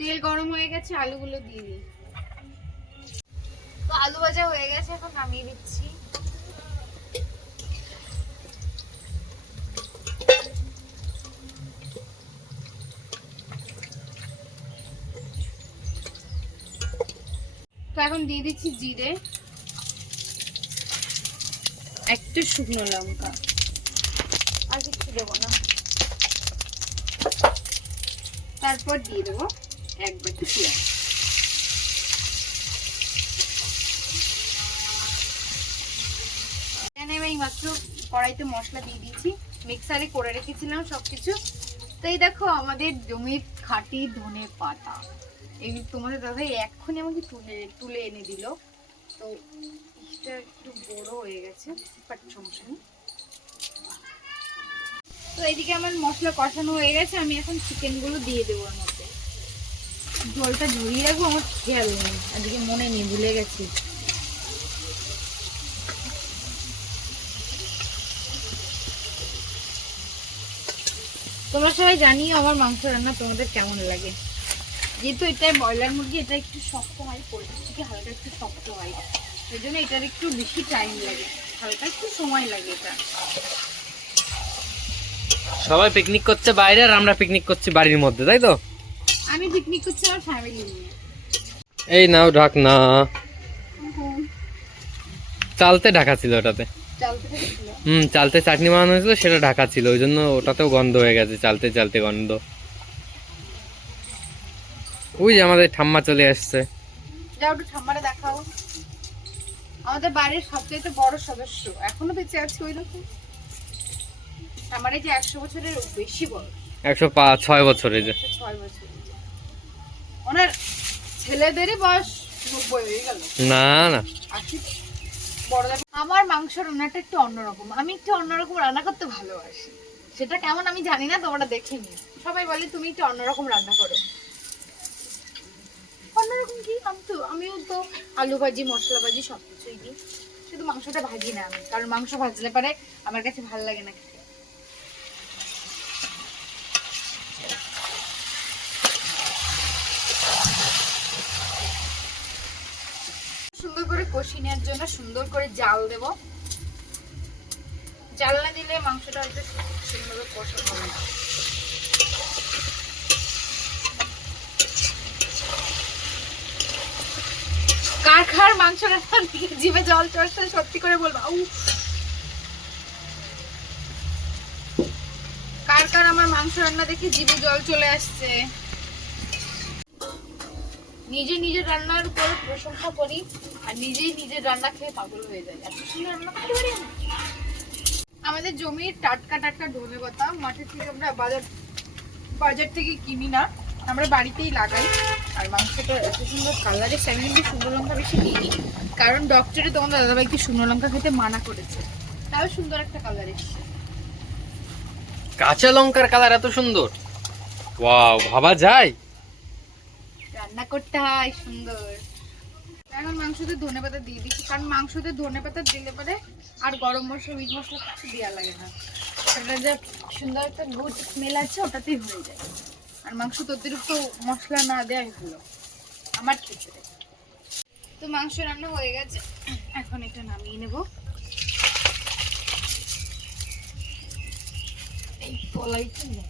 তেল গরম হয়ে গেছে, আলুগুলো দিয়ে দিই। তো আলু ভাজা হয়ে গেছে, এখন নামিয়ে দিচ্ছি। তো এখন দিয়ে দিচ্ছি জিরে, একটু শুকনো লঙ্কা। আর কিছু দেবো না। তারপর দিয়ে দেবো এক বাটি পেঁয়াজ এখানে আমি মাত্র কড়াইতে মশলা দিয়ে দিয়েছি। মিক্সারে করে রেখেছিলাম সবকিছু। তো এই দেখো, আমাদের জমির খাঁটি ধনে পাতা। এই তোমাদের দাদা এক্ষুনি আমাকে তুলে তুলে এনে দিল। তো এটা একটু বড় হয়ে গেছে, বাট সমস্যা তো এইদিকে আমার মশলা কষানো হয়ে গেছে, আমি এখন চিকেনগুলো দিয়ে দেবো মধ্যে জলটা ঝরিয়ে রাখব, আমার খেয়াল নেই। আজকে মনে নেই, ভুলে গেছি। তোমরা সবাই জানিও আমার মাংস রান্না তোমাদের কেমন লাগে। যেহেতু এটা ব্রয়লার মুরগি, এটা একটু শক্ত হয় পোলট্রি থেকে হালকা একটু শক্ত হয়। সেই জন্য এটার একটু বেশি টাইম লাগে, হালকা একটু সময় লাগে এটা। সবাই পিকনিক করছে বাইরে আর আমরা পিকনিক করছি বাড়ির মধ্যে, তাই তো? আমি পিকনিক করছি আমার ফ্যামিলি নিয়ে। এই নাও ঢাক না চালতে ঢাকা ছিল ওটাতে। হুম চালতে চাটনি বানানো হয়েছিল সেটা ঢাকা ছিল। ওই জন্য ওটাতেও গন্ধ হয়ে গেছে চালতে চালতে গন্ধ। ওই যে আমাদের ঠাম্মা চলে আসছে। যাও একটু ঠাম্মারে দেখাও। আমাদের বাড়ির সবচেয়ে বড় সদস্য। এখনও বেঁচে আছে ওই রকম আমার এই যে একশো বছরের বেশি বড় একশো পাঁচ ছয় বছরে যে। ছয় বছর ওনার ছেলেদেরই বয়স নব্বই হয়ে গেল। না না। আমার মাংস রান্নাটা একটু অন্যরকম। আমি একটু অন্যরকম রান্না করতে ভালোবাসি। সেটা কেমন আমি জানি না তোমরা দেখে নিও। সবাই বলে তুমি একটু অন্যরকম রান্না করো। অন্যরকম কি? আমি তো আমিও তো আলু ভাজি মশলা ভাজি সব কিছুই দিই। শুধু মাংসটা ভাজি না আমি। কারণ মাংস ভাজলে পরে আমার কাছে ভালো লাগে না খেতে সুন্দর করে কষি নেওয়ার জন্য সুন্দর করে জাল দেব। দিলে মাংসটা হয়তো কষা হবে না। মাংস রান্না জিভে জল সত্যি করে বলবা? কার কার আমার মাংস রান্না দেখে জিভে জল চলে আসছে? নিজে নিজের রান্নার উপর প্রশংসা করি। আর নিজেই নিজের রান্না খেয়ে পাগল হয়ে যাই এত সুন্দর রান্না করতে পারি আমাদের জমির টাটকা টাটকা ধনে পাতা মাঠের থেকে আমরা বাজার বাজার থেকে কিনি না। আমরা বাড়িতেই লাগাই। আর মাংসটা এত সুন্দর কালারে আমি কিন্তু শুকনো লঙ্কা বেশি দিইনি। কারণ ডক্টরে তোমার দাদাভাইকে শুকনো লঙ্কা খেতে মানা করেছে? তাও সুন্দর একটা কালার এসছে। কাঁচা লঙ্কার কালার এত সুন্দর? ওয়াও ভাবা যায়? রান্না করতে হয় সুন্দর। এখন মাংসতে ধনে পাতা দিয়ে দিচ্ছি, কারণ মাংসতে ধনে পাতা দিলে পরে আর গরম মশলা, মিট মশলা কিছু দেওয়া লাগে না। সেটা যে সুন্দর একটা গুড স্মেল আছে, ওটাতেই হয়ে যায়। আর মাংস তো অতিরিক্ত মশলা না দেওয়াই ভালো আমার ক্ষেত্রে। তো মাংস রান্না হয়ে গেছে, এখন এটা নামিয়ে নেব। এই কলাইটা নেই।